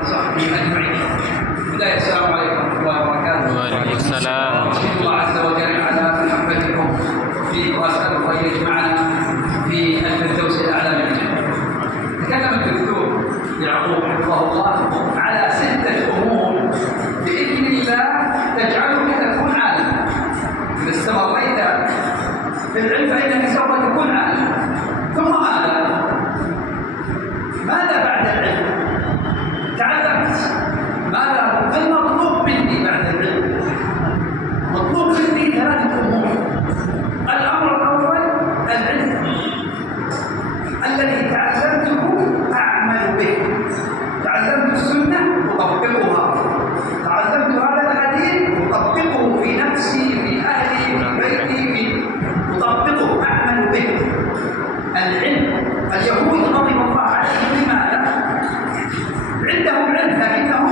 وصحبه اجمعين. بدايه السلام عليكم ورحمه الله وبركاته. وعليكم السلام. اشكر الله عز وجل على محبتكم في واساله ان يجمعنا في الفردوس الاعلى من الجنه. تكلم الدكتور يعقوب حفظه الله على 6 امور باذن الله تجعلك تكون عالما. اذا استمريت في العلم فانك سوف تكون عالما. ثم ماذا بعد العلم؟ تعلمت ماذا المطلوب مني بعد العلم؟ مطلوب مني 3 امور. الامر الاول العلم الذي تعلمته اعمل به. تعلمت السنه اطبقها، تعلمت هذا الحديث اطبقه في نفسي في اهلي في بيتي اطبقه اعمل به. العلم اليهود غضب الله عليهم لماذا؟ عندهم علم لكنهم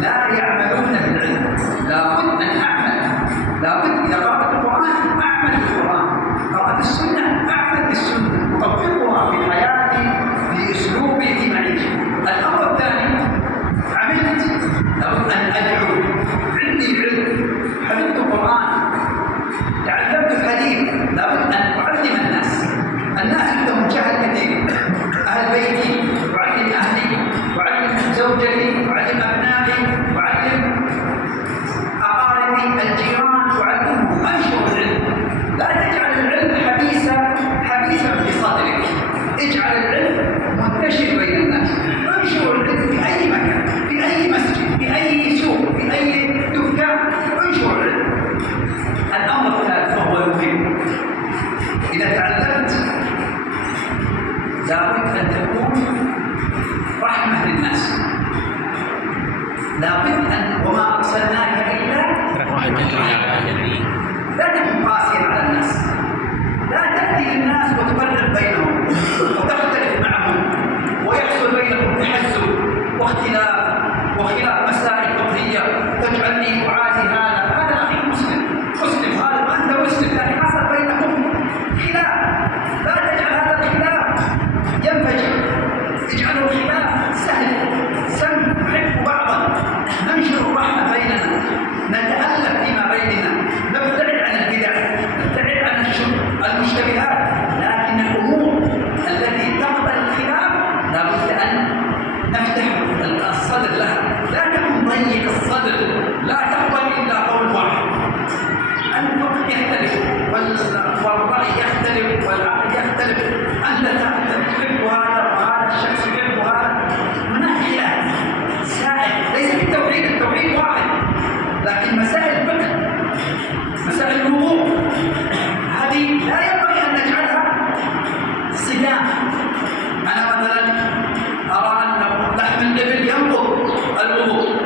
لا يعملون بالعلم. لابد ان اعمل، لابد اذا قرات القران اعمل بالقران، قرات السنه اعمل بالسنه، اطبقها في حياتي في اسلوبي في معيشتي. الامر الثاني عملت، لابد ان ادعو. عندي علم، حفظت القران، تعلمت الحديث، لابد ان اعلم الناس. الناس عندهم جهل كثير. اهل بيتي اعلم اهلي، اعلم زوجتي، اعلم ابنائي، اعلم اقاربي الجيران، اعلمهم. انشر العلم. لا تجعل العلم حبيسا في صدرك، اجعل العلم منتشر بين الناس. انشر العلم في اي مكان، في اي مسجد، في اي سوق، في اي دكان، انشر العلم. الامر الثالث وهو المهم، اذا تعلمت لابد ان تكون رحمه للناس. لابد ان وما ارسلناك الا رحمة للعالمين. لا تكن قاسيا على الناس. لا تاتي للناس وتفرق بينهم وتختلف معهم ويحصل بينهم تحزب وخلاف مسائل فقهيه تجعلني اعادي هذا اخي مسلم هذا وانت مسلم، لكن حصل بينكم خلاف. لا تجعل هذا الخلاف ينفجر، اجعله خلاف سهل نحب بعضا، ننشر الرحمه بيننا، نتالف فيما بيننا، نبتعد عن البدع، نبتعد عن المشتبهات. لكن الامور التي تقبل الخلاف لابد ان نفتح الصدر لها. لا تكن ضيق الصدر، لا تقبل الا قول واحد. الفقه يختلف والراي يختلف والعقل يختلف. انت تحب هذا وهذا الشخص يحب هذا، هناك خلاف سائل. ليس بالتوحيد، التوحيد واحد، لكن مسائل الفقه، مسائل الوضوء، هذه لا ينبغي ان نجعلها صدام. انا مثلا ارى ان لحم الابل ينقض الوضوء،